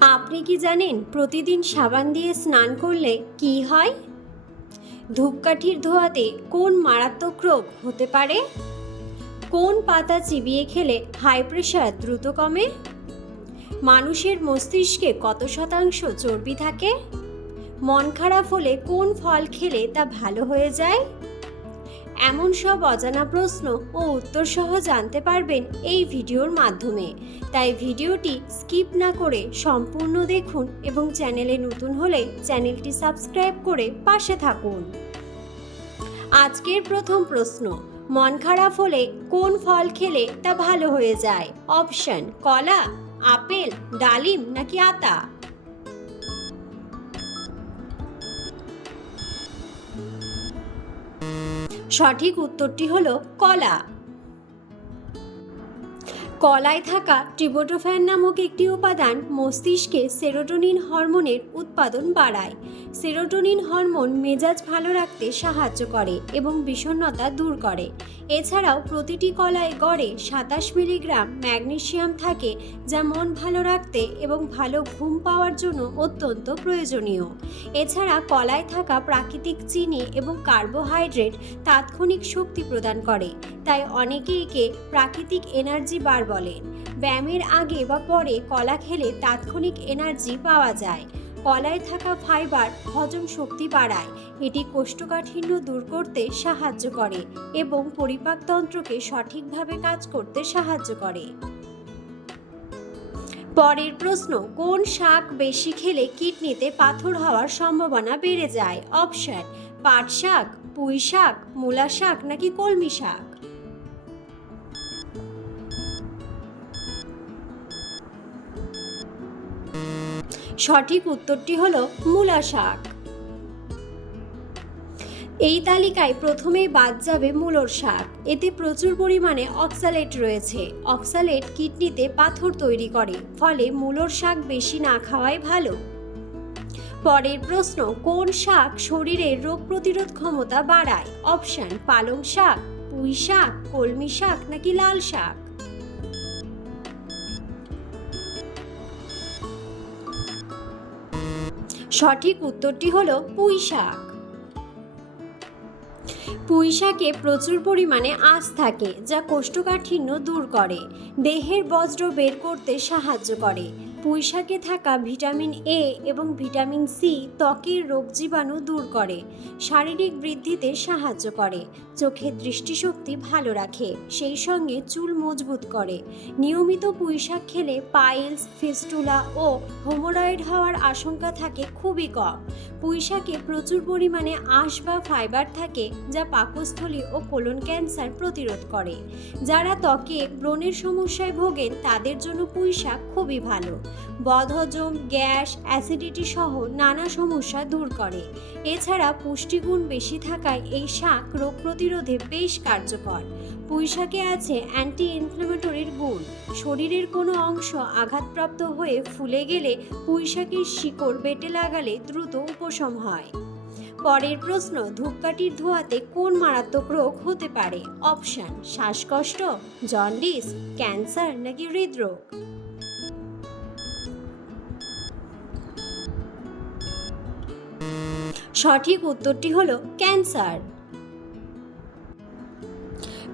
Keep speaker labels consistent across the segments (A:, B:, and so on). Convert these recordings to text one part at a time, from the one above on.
A: আপনি কি জানেন প্রতিদিন সাবান দিয়ে স্নান করলে কি হয়? ধূপকাঠির ধোয়াতে কোন মারাত্মক রোগ হতে পারে? কোন পাতা চিবিয়ে খেলে হাই প্রেশার দ্রুত কমে? মানুষের মস্তিষ্কে কত শতাংশ চর্বি থাকে? মন খারাপ হলে কোন ফল খেলে তা ভালো হয়ে যায়? এমন সব অজানা প্রশ্ন ও উত্তর সহ জানতে পারবেন এই ভিডিওর মাধ্যমে। তাই ভিডিওটি স্কিপ না করে সম্পূর্ণ দেখুন এবং চ্যানেলে নতুন হলে চ্যানেলটি সাবস্ক্রাইব করে পাশে থাকুন। আজকের প্রথম প্রশ্ন, মন খারাপ হলে কোন ফল খেলে তা ভালো হয়ে যায়? অপশন, কলা, আপেল, ডালিম নাকি আতা? সঠিক উত্তরটি হল কলা। কলায় থাকা ট্রিবোটোফ্যান নামক একটি উপাদান মস্তিষ্কে সেরোটোনিন হরমোনের উৎপাদন বাড়ায়। সেরোটোনিন হরমোন মেজাজ ভালো রাখতে সাহায্য করে এবং বিষণ্ণতা দূর করে। এছাড়াও প্রতিটি কলায় গড়ে সাতাশ মিলিগ্রাম ম্যাগনেসিয়াম থাকে, যা মন ভালো রাখতে এবং ভালো ঘুম পাওয়ার জন্য অত্যন্ত প্রয়োজনীয়। এছাড়া কলায় থাকা প্রাকৃতিক চিনি এবং কার্বোহাইড্রেট তাৎক্ষণিক শক্তি প্রদান করে, তাই অনেকে একে প্রাকৃতিক এনার্জি বার বলেন ব্যায়ামের আগে বা পরে কলা খেলে তাৎক্ষণিক এনার্জি পাওয়া যায়। কলায় থাকা ফাইবার হজম শক্তি বাড়ায়। এটি কোষ্ঠকাঠিন্য দূর করতে সাহায্য করে এবং পরিপাকতন্ত্রকে সঠিকভাবে কাজ করতে সাহায্য করে। পরের প্রশ্ন, কোন শাক বেশি খেলে কিডনিতে পাথর হওয়ার সম্ভাবনা বেড়ে যায়? অপশন, পাট শাক, পুঁই শাক, মূলা শাক নাকি কলমি শাক? সঠিক উত্তরটি হল মূলা শাক। এই তালিকায় প্রথমেই বাদ যাবে মূলর শাক। এতে প্রচুর পরিমাণে অক্সালেট রয়েছে। অক্সালেট কিডনিতে পাথর তৈরি করে, ফলে মূলর শাক বেশি না খাওয়াই ভালো। পরের প্রশ্ন, কোন শাক শরীরের রোগ প্রতিরোধ ক্ষমতা বাড়ায়? অপশান, পালং শাক, পুঁই শাক, কলমি শাক নাকি লাল শাক? সঠিক উত্তরটি হলো পুঁই শাক। পুঁই শাকে প্রচুর পরিমাণে আঁচ থাকে, যা কোষ্ঠকাঠিন্য দূর করে, দেহের বজ্র বের করতে সাহায্য করে। পুঁই শাকে থাকা ভিটামিন এ এবং ভিটামিন সি ত্বকের রোগ জীবাণু দূর করে, শারীরিক বৃদ্ধিতে সাহায্য করে চোখের দৃষ্টিশক্তি ভালো রাখে, সেই সঙ্গে চুল মজবুত করে। নিয়মিত পুঁই শাক খেলে পাইলস, ফিস্টুলা ও হোমোরয়েড হওয়ার আশঙ্কা থাকে খুবই কম। পুঁই শাকে প্রচুর পরিমাণে আঁশ বা ফাইবার থাকে যা পাকস্থলী ও কোলন ক্যান্সার প্রতিরোধ করে। যারা ত্বকে ব্রণের সমস্যায় ভোগেন তাদের জন্য পুঁই শাক খুবই ভালো। বদহজম, গ্যাস, অ্যাসিডিটি সহ নানা সমস্যা দূর করে। এছাড়া পুষ্টিগুণ বেশি থাকায় এই শাক রোগ প্রতিরোধে বেশ কার্যকর। পুঁইশাকে আছে অ্যান্টি ইনফ্লামেটরির গুণ। শরীরের কোনো অংশ আঘাতপ্রাপ্ত হয়ে ফুলে গেলে পুঁইশাকের শিকড় বেটে লাগালে দ্রুত উপশম হয়। পরের প্রশ্ন, ধূপকাঠির ধোঁয়াতে কোন মারাত্মক রোগ হতে পারে? অপশান, শ্বাসকষ্ট, জন্ডিস, ক্যান্সার নাকি হৃদরোগ? সঠিক উত্তরটি হলো ক্যান্সার।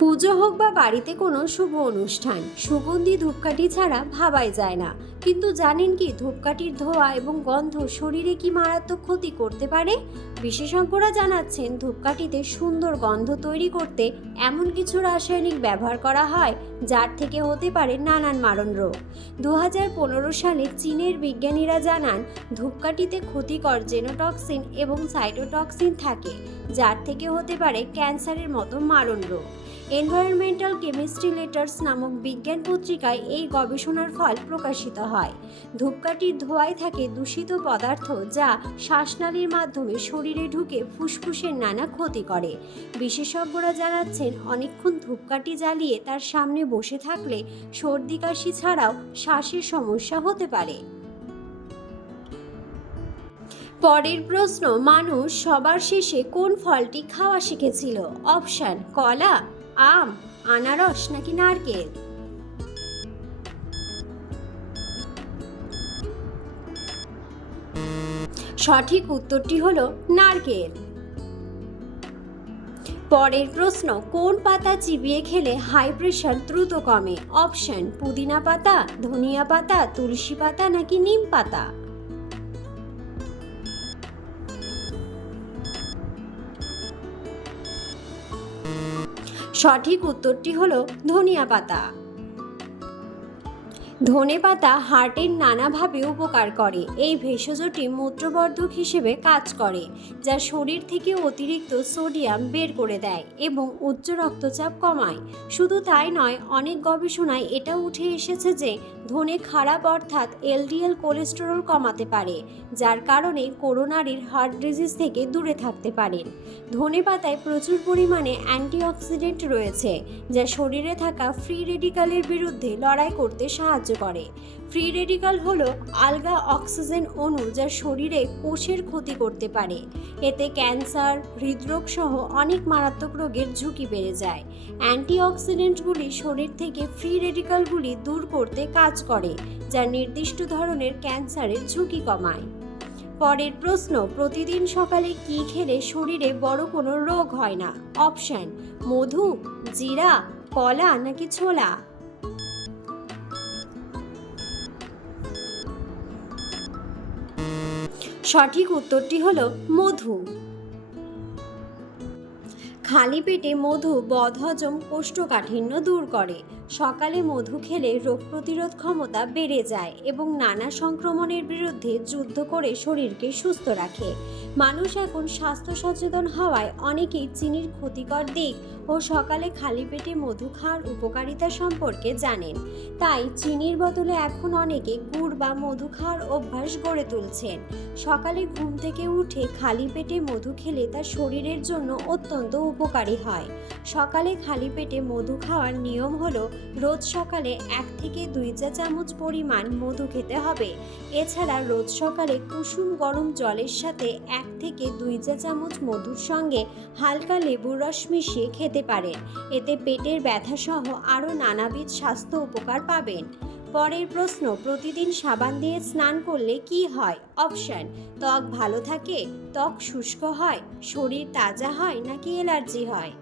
A: পুজো হোক বা বাড়িতে কোনো শুভ অনুষ্ঠান, সুগন্ধি ধূপকাঠি ছাড়া ভাবাই যায় না। কিন্তু জানেন কি, ধূপকাঠির ধোয়া এবং গন্ধ শরীরে কি মারাত্মক ক্ষতি করতে পারে? বিশেষজ্ঞরা জানাচ্ছেন, ধূপকাঠিতে সুন্দর গন্ধ তৈরি করতে এমন কিছু রাসায়নিক ব্যবহার করা হয়, যার থেকে হতে পারে নানান মারণ রোগ। দু পনেরো সালে চীনের বিজ্ঞানীরা জানান, ধূপকাঠিতে ক্ষতিকর জেনোটক্সিন এবং সাইটোটক্সিন থাকে, যার থেকে হতে পারে ক্যান্সারের মতো মারণ রোগ। এনভায়রনমেন্টাল কেমিস্ট্রি লেটার্স নামক বিজ্ঞান পত্রিকায় এই গবেষণার ফল প্রকাশিত হয়। ধূপকাঠির ধোঁয়ায় থাকে দূষিত পদার্থ যা শ্বাসনালীর মাধ্যমে শরীরে ঢুকে ফুসফুসের নানা ক্ষতি করে। বিশেষজ্ঞরা জানাচ্ছেন, অনেকক্ষণ ধূপকাঠি জ্বালিয়ে তার সামনে বসে থাকলে সর্দি কাশি ছাড়াও শ্বাসের সমস্যা হতে পারে। পরের প্রশ্ন, মানুষ সবার শেষে কোন ফলটি খাওয়া শিখেছিল? অপশান কলা। আম, আনারস নাকি নারকেল? সঠিক উত্তরটি হলো নারকেল। পরের প্রশ্ন, কোন পাতা চিবিয়ে খেলে হাই প্রেশার দ্রুত কমে? অপশন পুদিনা পাতা, ধনিয়া পাতা, তুলসী পাতা নাকি নিম পাতা? সঠিক উত্তরটি হলো ধনিয়া পাতা। ধনে পাতা হার্টের নানাভাবে উপকার করে। এই ভেষজটি মূত্রবর্ধক হিসেবে কাজ করে, যা শরীর থেকে অতিরিক্ত সোডিয়াম বের করে দেয় এবং উচ্চ রক্তচাপ কমায়। শুধু তাই নয়, অনেক গবেষণায় এটা উঠে এসেছে যে ধনে খারাপ অর্থাৎ এলডিএল কোলেস্টেরল কমাতে পারে, যার কারণে করোনারির হার্ট ডিজিজ থেকে দূরে থাকতে পারেন। ধনে পাতায় প্রচুর পরিমাণে অ্যান্টিঅক্সিডেন্ট রয়েছে, যা শরীরে থাকা ফ্রি রেডিকালের বিরুদ্ধে লড়াই করতে সাহায্য করে। ফ্রি রেডিকাল হলো আলগা অক্সিজেন অণু যা শরীরে কোষের ক্ষতি করতে পারে। এতে ক্যান্সার, হৃদরোগ সহ অনেক মারাত্মক রোগের ঝুঁকি বেড়ে যায়। অ্যান্টিঅক্সিডেন্টগুলি শরীর থেকে ফ্রি রেডিকালগুলি দূর করতে কাজ করে, যা নির্দিষ্ট ধরনের ক্যান্সারের ঝুঁকি কমায়। পরের প্রশ্ন, প্রতিদিন সকালে কি খেলে শরীরে বড় কোনো রোগ হয় না? অপশন, মধু, জিরা, কলা নাকি ছোলা? সঠিক উত্তরটি হলো মধু। খালি পেটে মধু বদহজম কোষ্ঠকাঠিন্য দূর করে। সকালে মধু খেলে রোগ প্রতিরোধ ক্ষমতা বেড়ে যায় এবং নানা সংক্রমণের বিরুদ্ধে যুদ্ধ করে শরীরকে সুস্থ রাখে। মানুষ এখন স্বাস্থ্য সচেতন হওয়ায় অনেকেই চিনির ক্ষতিকর দিক ও সকালে খালি পেটে মধু খাওয়ার উপকারিতা সম্পর্কে জানেন। তাই চিনির বদলে এখন অনেকে গুড় বা মধু খাওয়ার অভ্যাস গড়ে তুলছেন। সকালে ঘুম থেকে উঠে খালি পেটে মধু খেলে তা শরীরের জন্য অত্যন্ত উপকারী হয়। সকালে খালি পেটে মধু খাওয়ার নিয়ম হলো রোজ সকালে এক থেকে দুই চা চামচ পরিমাণ মধু খেতে হবে। এছাড়া রোজ সকালে কুসুম গরম জলের সাথে এক থেকে দুই চা চামচ মধুর সঙ্গে হালকা লেবুর রস মিশিয়ে খেতে পারেন। এতে পেটের ব্যথা সহ আরও নানাবিধ স্বাস্থ্য উপকার পাবেন। পরের প্রশ্ন, প্রতিদিন সাবান দিয়ে স্নান করলে কি হয়? অপশন, ত্বক ভালো থাকে? ত্বক শুষ্ক হয়? শরীর তাজা হয় নাকি অ্যালার্জি হয়?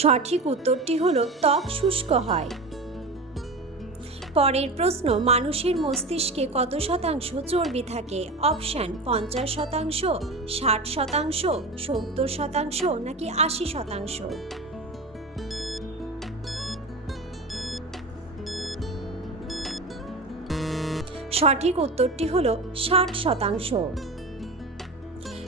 A: সঠিক উত্তরটি হলো ত্বক শুষ্ক হয়। পরের প্রশ্ন, মানুষের মস্তিষ্কে কত শতাংশ চর্বি থাকে? অপশান, পঞ্চাশ শতাংশ, ষাট শতাংশ, সত্তর শতাংশ নাকি আশি শতাংশ? সঠিক উত্তরটি হল ষাট শতাংশ।